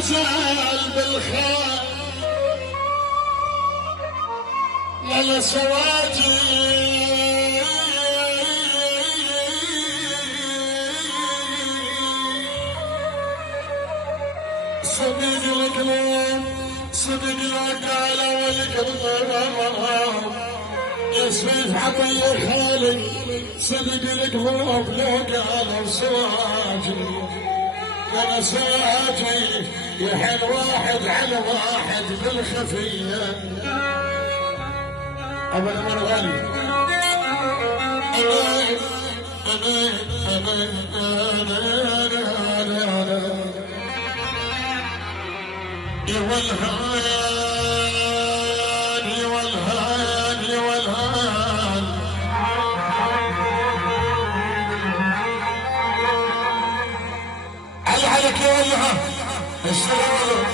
زال بالخير ولا سواجي صديق القلوب صدق الوكالة والقلب يسوي عطية خالي صدق القلوب لو قالوا سواجي ولا سواجي يحل واحد على واحد بالخفية أبا الأمر غالي والهان والهان والهان عليك يا والهان السلام عليكم.